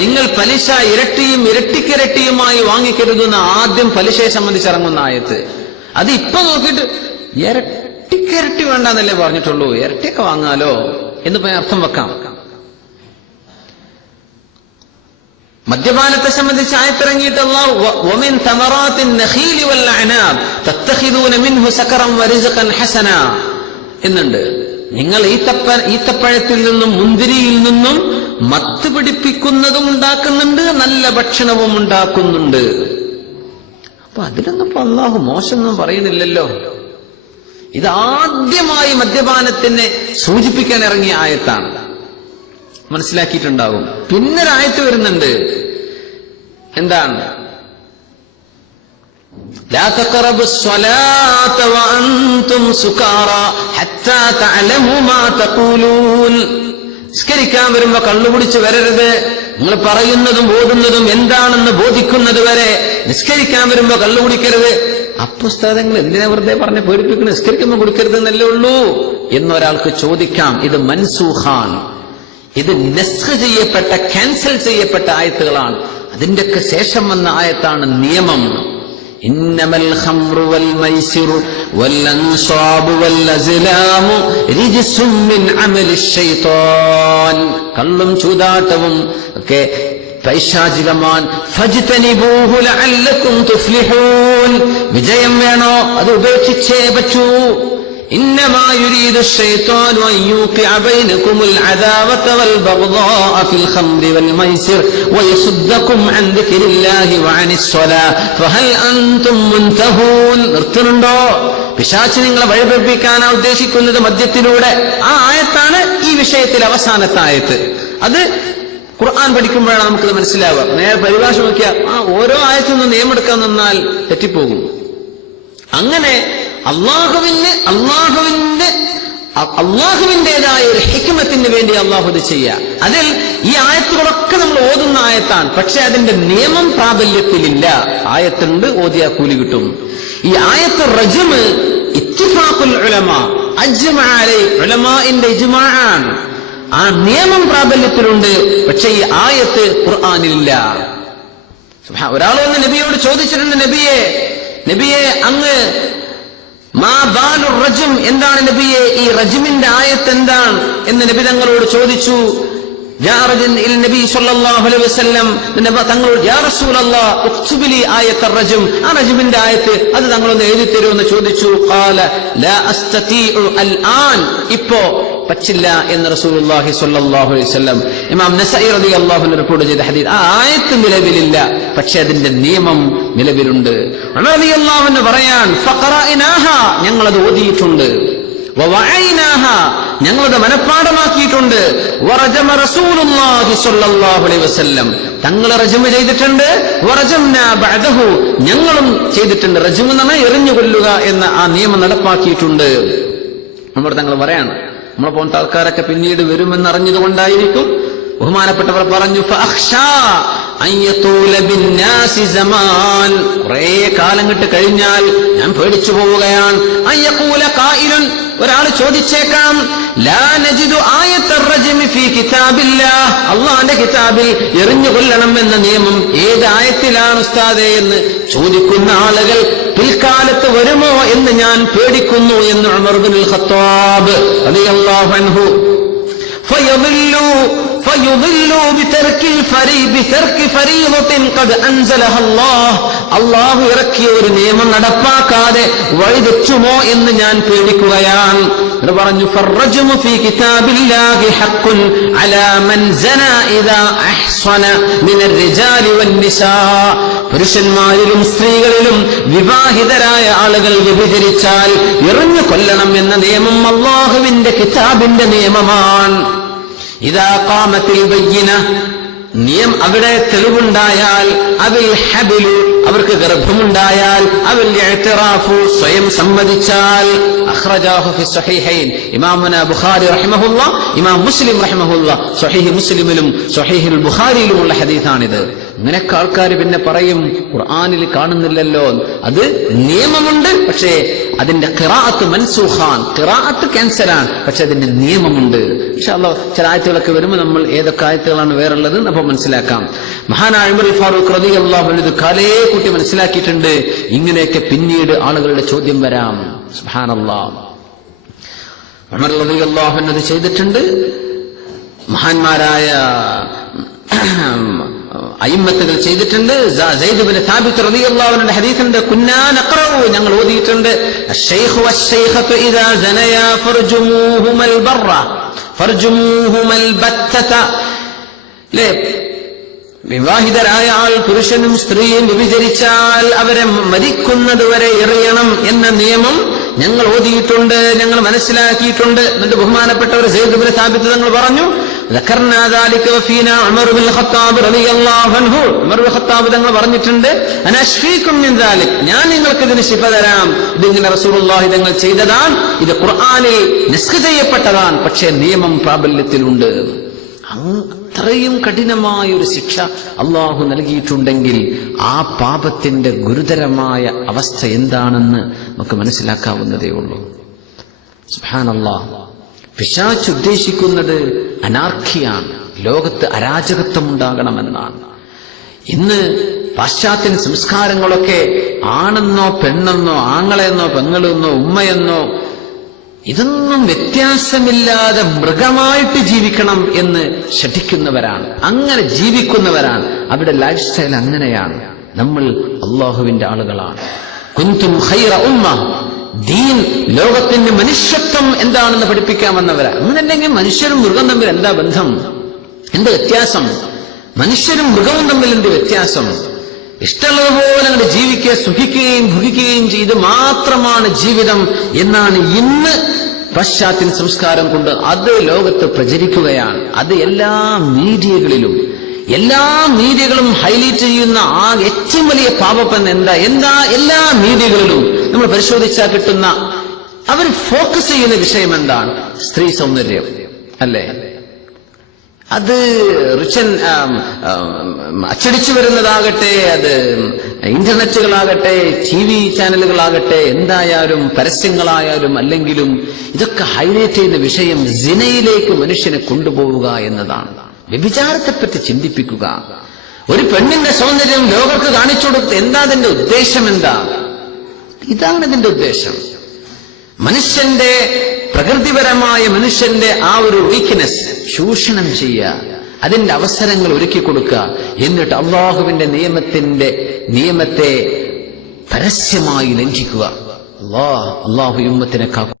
നിങ്ങൾ പലിശ ഇരട്ടിയും ഇരട്ടിക്കിരട്ടിയുമായി വാങ്ങിക്കരുതെന്ന് ആദ്യം പലിശയെ സംബന്ധിച്ച് ഇറങ്ങുന്ന ആയത്ത്. അത് ഇപ്പൊ നോക്കിയിട്ട് ഇരട്ടിക്കിരട്ടി വേണ്ടെന്നല്ലേ പറഞ്ഞിട്ടുള്ളൂ, ഇരട്ടിയൊക്കെ വാങ്ങാലോ എന്ന് പോയി അർത്ഥം വെക്കാം. മദ്യപാനത്തെ സംബന്ധിച്ച് ആയത്തിറങ്ങിയിട്ട് അല്ലാഹു വമിൻ തമറാത്തിൻ നഖീലി വൽ അനാബ് തത്തഖിദൂന മിൻഹു സകറൻ വറിസ്ഖൻ ഹസന എന്നുണ്ട്. നിങ്ങൾ ഈത്തപ്പഴത്തിൽ നിന്നും മുന്തിരിയിൽ നിന്നും മത്ത് പിടിപ്പിക്കുന്നതും ഉണ്ടാക്കുന്നുണ്ട്, നല്ല ഭക്ഷണവും ഉണ്ടാക്കുന്നുണ്ട്. അപ്പൊ അതിലൊന്നും ഇപ്പൊ അല്ലാഹു മോശമൊന്നും പറയുന്നില്ലല്ലോ. ഇതാദ്യമായി മദ്യപാനത്തിനെ സൂചിപ്പിക്കാൻ ഇറങ്ങിയ ആയത്താണ്, മനസ്സിലാക്കിയിട്ടുണ്ടാകും. പിന്നൊരായത്ത് വരുന്നുണ്ട്, എന്താണ്? لا تقربوا الصلاة وأنتم سكارى حتى تعلموا ما تقولون. നിസ്കരിക്കാൻ വരുമ്പോ കള്ളുകുടിച്ച് വരരുത്, നിങ്ങൾ പറയുന്നതും ഓതുന്നതും എന്താണെന്ന് ബോധിക്കുന്നത് വരെ നിസ്കരിക്കാൻ വരുമ്പോ കള്ളുകുടിക്കരുത്. അപ്പുസ്തകങ്ങൾ എന്തിനാ വെറുതെ പറഞ്ഞ് പേടിപ്പിക്കണം, നിസ്കരിക്കുമ്പോ കുടിക്കരുത് എന്നല്ലേ ഉള്ളൂ എന്നൊരാൾക്ക് ചോദിക്കാം. ഇത് മൻസൂഖാൻ, ഇത് നസ്ഖ് ചെയ്യപ്പെട്ട, ക്യാൻസൽ ചെയ്യപ്പെട്ട ആയത്തുകളാണ്. അതിന്റെയൊക്കെ ശേഷം വന്ന ആയത്താണ് നിയമം. ഇന്നമൽ ഖംറു വൽ മൈസിറു വൽ അൻസാബു വൽ അസ്ലാമു റിജ്സും മിൻ അമലിശ് ശൈത്താൻ. കള്ളും ചൂതാട്ടവും ഒക്കെ പൈശാചികമാണ്. ഫജ്തനിബൂഹു ലഅല്ലകും തുഫ്ലിഹൂൻ. വിജയം വേണോ അത് ഉപേക്ഷിച്ചേ പറ്റൂ. إنما يريد الشيطان أن يوقع بينكم العداوة والبغضاء في الخمر والميسر ويصدكم عن ذكر الله وعن الصلاة فهل أنتم منتهون. നിർത്തുന്നുണ്ടോ? പിശാച് നിങ്ങളെ വഴിപിഴപ്പിക്കാനാ ഉദ്ദേശിക്കുന്നത് മദ്യത്തിലൂടെ. ആ ആയത്താണ് ഈ വിഷയത്തിൽ അവസാനത്തെ ആയത്ത്. അത് ഖുർആൻ പഠിക്കുമ്പോഴാണ് നമുക്കത് മനസ്സിലാവുക. നേരെ പരിഭാഷ നോക്കിയാൽ ഓരോ ആയത്തിൽ നിന്ന് നിയമമെടുക്കാൻ നിന്നാൽ തെറ്റിപ്പോകും. അങ്ങനെ അള്ളാഹുവിന്റേതായ ഒരു ഹിക്മത്തിന് വേണ്ടി അള്ളാഹു ഇത് ചെയ്യുക. അതിൽ ഈ ആയത്തുകളൊക്കെ നമ്മൾ ഓതുന്ന ആയത്താണ്, പക്ഷെ അതിന്റെ നിയമം പ്രാബല്യത്തിലില്ല. ആയത്തുണ്ട്, ഓതിയാ കൂലി കിട്ടും. ഈ ആയത്ത് റജ്മ് ഇത്തിഫാഖുൽ ഉലമാ, അജ്മഅ അലൈഹി, ഉലമാഇന്റെ ഇജ്മാഅാണ്. ആ നിയമം പ്രാബല്യത്തിലുണ്ട്, പക്ഷെ ഈ ആയത്ത് ഖുർആനിലില്ല. ഒരാൾ വന്ന് നബിയോട് ചോദിച്ചിട്ടുണ്ട്, നബിയെ അങ്ങ് മാ ബാലു റജ്ം, എന്താണ് നബിയെ ഈ റജ്മിന്റെ ആയത്ത് എന്താണ് എന്ന് നബി തങ്ങളോട് ചോദിച്ചു. നബി സല്ലല്ലാഹു അലൈഹി വസല്ലം തങ്ങളോട് യാ റസൂലല്ലാഹ് ഉക്തുബ് ലി ആയത്ത റജ്ം, ആ റജ്മിന്റെ ആയത്ത് അത് തങ്ങളൊന്ന് എഴുതി തരുമെന്ന് ചോദിച്ചു. ഖാല ലാ അസ്തതീഉ അൽ ആൻ, ഇപ്പോ പറ്റില്ല എന്ന് റസൂലുള്ളാഹി സ്വല്ലല്ലാഹു അലൈഹി വസല്ലം. ഇമാം നസഈ റളിയല്ലാഹു അൻഹു റിപ്പോർട്ട് ചെയ്ത ഹദീസ്. ആ ആയത്ത് നിലവിലില്ല, പക്ഷെ അതിന്റെ നിയമം നിലവിലുണ്ട്. ഉമർ റളിയല്ലാഹു അൻഹു പറയാൻ ഫഖറഅനാഹാ, ഞങ്ങളത് ഓതിയിട്ടുണ്ട്. വവഅയ്നാഹാ, ഞങ്ങളത് മനഃപ്പാഠമാക്കിയിട്ടുണ്ട്. വറജമ റസൂലുള്ളാഹി സ്വല്ലല്ലാഹു അലൈഹി വസല്ലം, തങ്ങൾ റജ്മ ചെയ്തിട്ടുണ്ട്. വറജംനാ ബഅദഹു, ഞങ്ങളും ചെയ്തിട്ടുണ്ട്. റജ്മ എന്ന് പറഞ്ഞാൽ എറിഞ്ഞു കൊല്ലുക എന്ന ആ നിയമം നടപ്പാക്കിയിട്ടുണ്ട്. നമ്മൾ തങ്ങൾ പറയാണ്. നമ്മളെ പോലത്തെ ആൾക്കാരൊക്കെ പിന്നീട് വരുമെന്ന് അറിഞ്ഞതുകൊണ്ടായിരിക്കും ബഹുമാനപ്പെട്ടവർ പറഞ്ഞു കുറെ കാലം കിട്ട് കഴിഞ്ഞാൽ ഞാൻ പേടിച്ചു പോവുകയാണ്. ഒരാൾ ചോദിച്ചേക്കാം, ലാ നജിദു ആയത്ത റജ്മി ഫീ കിതാബില്ലാഹ്, അല്ലാഹുവിന്റെ കിതാബിൽ എറിഞ്ഞു കൊല്ലണം എന്ന നിയമം ഏത് ആയത്തിലാണ് ഉസ്താദേ എന്ന് ചോദിക്കുന്ന ആളുകൾ പിൽക്കാലത്ത് വരുമോ എന്ന് ഞാൻ പേടിക്കുന്നു എന്ന് ഉമർ ഇബ്നുൽ ഖത്താബ് റളിയല്ലാഹു അൻഹു. فيضلوا بترك فريضة قد أنزلها الله, അല്ലാഹു ഇറക്കിയ ഒരു നിയമം നടപ്പാക്കാതെ വഴിതെറ്റുമോ എന്ന് ഞാൻ പേടിക്കുകയാണ്. പറഞ്ഞു ഫർറജ്മു ഫീ കിതാബില്ലാഹി ഹഖ്ഖുൻ അലാ മൻ സനാ ഇദാ അഹ്സന മിനർ റിജാലി വന്നിസാ, പുരുഷന്മാരിലും സ്ത്രീകളിലും വിവാഹിതരായ ആളുകൾ വ്യഭിചരിച്ചാൽ എറിഞ്ഞു കൊല്ലണം എന്ന നിയമം അല്ലാഹുവിന്റെ കിതാബിന്റെ നിയമമാണ്. ഇദാ ഖാമത്തിൽ ബയ്യിന, അവിടെ തെളിവുണ്ടായാൽ, അവിൽ ഹബിലു, അവർക്ക് ഗർഭമുണ്ടായാൽ, അവിൽ ഇഅ്തിറാഫു, സ്വയം സമ്മതിച്ചാൽ. അഖ്റജാഹു ഫി സ്വഹീഹൈൻ, ഇമാമുന ബുഖാരി റഹിമഹുല്ലാ, ഇമാം മുസ്ലിം റഹിമഹുല്ലാ സ്വഹീഹ് മുസ്ലിമിലും സ്വഹീഹുൽ ബുഖാരിയിലുമുള്ള ഹദീസാണിത്. ഇങ്ങനെയൊക്കെ ആൾക്കാർ പിന്നെ പറയും ഖുർആനിൽ കാണുന്നില്ലല്ലോ. അത് നിയമമുണ്ട്, പക്ഷേ അതിന്റെ ഖിറാഅത്ത് മൻസൂഖാൻ, ഖിറാഅത്ത് ക്യാൻസലാണ്, പക്ഷെ അതിന്റെ നിയമമുണ്ട്. ഇൻഷാ അല്ലാഹ് ചില ആയത്തുകളൊക്കെ വരുമ്പോൾ നമ്മൾ ഏതൊക്കെ ആയത്തുകളാണ് വേറുള്ളത് അപ്പോൾ മനസ്സിലാക്കാം. മഹാനായ ഉമർ ഫാറൂഖ് റളിയല്ലാഹു അൻഹു കാലേ കൂട്ടി മനസ്സിലാക്കിയിട്ടുണ്ട്, ഇങ്ങനെയൊക്കെ പിന്നീട് ആളുകളുടെ ചോദ്യം വരാം. സുബ്ഹാനല്ലാഹ്. ഉമർ റളിയല്ലാഹു അൻഹു ചെയ്തിട്ടുണ്ട്. മഹാന്മാരായ അയിമ്മത്തുകൾ ചെയ്തിട്ടുണ്ട്. സയ്യിദ് ഇബ്നു സാബിത്ത് റളിയല്ലാഹു അൻഹുവിന്റെ ഹദീസുണ്ട്, കുന്നാ നഖറഉ, ഞങ്ങൾ ഓതിയിട്ടുണ്ട്, അശ്ശൈഖു വശ്ശൈഖതു ഇദാ സനയാ ഫർജുമൂഹുമൽ ബർറ ഫർജുമൂഹുമൽ ബത്തത. ലെ വിവാഹിതരായ ആൾ പുരുഷനും സ്ത്രീയും വ്യഭിചരിച്ചാൽ അവരെ മരിക്കുന്നതുവരെ എറിയണം എന്ന നിയമം ഞങ്ങൾ ഓതിയിട്ടുണ്ട്, ഞങ്ങൾ മനസ്സിലാക്കിയിട്ടുണ്ട്. എന്നിട്ട് ബഹുമാനപ്പെട്ടവർ സയ്യിദ് ഇബ്നു സാബിത്ത് തങ്ങൾ പറഞ്ഞു, ذكرنا ذلك وفينا عمر بن الخطاب رضي الله عنه. ഉമർ ബിൻ ഖത്താബ് തങ്ങൾ പറഞ്ഞിട്ടുണ്ട്, അന അശ്ഫീകും മിൻ ദാലിക്, ഞാൻ നിങ്ങൾക്ക് ഇതിന് ശിഫ തരാം, ഇതിങ്ങനെ റസൂലുള്ളാഹി തങ്ങൾ ചെയ്തതാണ്, ഇത് ഖുർആനിൽ നസ്ഖ് ചെയ്യപ്പെട്ടതാണ്, പക്ഷേ നിയമം പ്രാബല്യത്തിലുണ്ട്. അത്രയും കഠിനമായ ഒരു ശിക്ഷ അള്ളാഹു നൽകിയിട്ടുണ്ടെങ്കിൽ ആ പാപത്തിന്റെ ഗുരുതരമായ അവസ്ഥ എന്താണെന്ന് നമുക്ക് മനസ്സിലാക്കാവുന്നതേ ഉള്ളൂ. സുബ്ഹാനല്ലാഹ്. പിശാച് ഉദ്ദേശിക്കുന്നത് അനാർക്കിയാണ്, ലോകത്ത് അരാജകത്വം ഉണ്ടാകണമെന്നാണ്. ഇന്ന് പാശ്ചാത്യൻ സംസ്കാരങ്ങളൊക്കെ ആണെന്നോ പെണ്ണെന്നോ ആങ്ങളെന്നോ പെങ്ങളെന്നോ ഉമ്മയെന്നോ ഇതൊന്നും വ്യത്യാസമില്ലാതെ മൃഗമായിട്ട് ജീവിക്കണം എന്ന് ശഠിക്കുന്നവരാണ്, അങ്ങനെ ജീവിക്കുന്നവരാണ്. അവിടെ ലൈഫ് സ്റ്റൈൽ അങ്ങനെയാണ്. നമ്മൾ അള്ളാഹുവിന്റെ ആളുകളാണ്. കുന്തും ഖൈറ ഉമ്മ, ദീൻ ലോകത്തിന് മനുഷ്യത്വം എന്താണെന്ന് പഠിപ്പിക്കാമെന്നവരാ. അങ്ങനല്ലെങ്കിൽ മനുഷ്യരും മൃഗം തമ്മിൽ എന്താ ബന്ധം, എന്ത് വ്യത്യാസം? മനുഷ്യരും മൃഗവും തമ്മിൽ എന്ത് വ്യത്യാസം? ഇഷ്ടമുള്ളതുപോലെ അങ്ങോട്ട് ജീവിക്കുക, സുഖിക്കുകയും ഭുഗിക്കുകയും ചെയ്ത് മാത്രമാണ് ജീവിതം എന്നാണ് ഇന്ന് പാശ്ചാത്യൻ സംസ്കാരം കൊണ്ട് അത് ലോകത്ത് പ്രചരിക്കുകയാണ്. അത് എല്ലാ മീഡിയകളിലും, എല്ലാ മീഡിയകളും ഹൈലൈറ്റ് ചെയ്യുന്ന ആ ഏറ്റവും വലിയ പാപം എന്താ എല്ലാ മീഡിയകളിലും നമ്മൾ പരിശോധിച്ചാൽ കിട്ടുന്ന, അവർ ഫോക്കസ് ചെയ്യുന്ന വിഷയം എന്താണ്? സ്ത്രീ സൗന്ദര്യം അല്ലേ? അത് റിച്ചൻ അച്ചടിച്ചു വരുന്നതാകട്ടെ, അത് ഇന്റർനെറ്റുകളാകട്ടെ, TV ചാനലുകളാകട്ടെ, എന്തായാലും പരസ്യങ്ങളായാലും അല്ലെങ്കിലും ഇതൊക്കെ ഹൈലൈറ്റ് ചെയ്യുന്ന വിഷയം സിനയിലേക്ക് മനുഷ്യനെ കൊണ്ടുപോവുക എന്നതാണ്. വ്യഭിചാരത്തെപ്പറ്റി ചിന്തിപ്പിക്കുക. ഒരു പെണ്ണിന്റെ സൗന്ദര്യം ലോകർക്ക് കാണിച്ചു കൊടുത്ത് എന്താ അതിന്റെ ഉദ്ദേശം? എന്താ? ഇതാണ് ഇതിന്റെ ഉദ്ദേശം. മനുഷ്യന്റെ പ്രകൃതിപരമായ മനുഷ്യന്റെ ആ ഒരു വീക്ക്നെസ് ചൂഷണം ചെയ്യുക, അതിന്റെ അവസരങ്ങൾ ഒരുക്കി കൊടുക്കുക, എന്നിട്ട് അള്ളാഹുവിന്റെ നിയമത്തെ പരസ്യമായി ലംഘിക്കുക. അള്ളാഹു ഉമ്മത്തിനെ കാക്കും.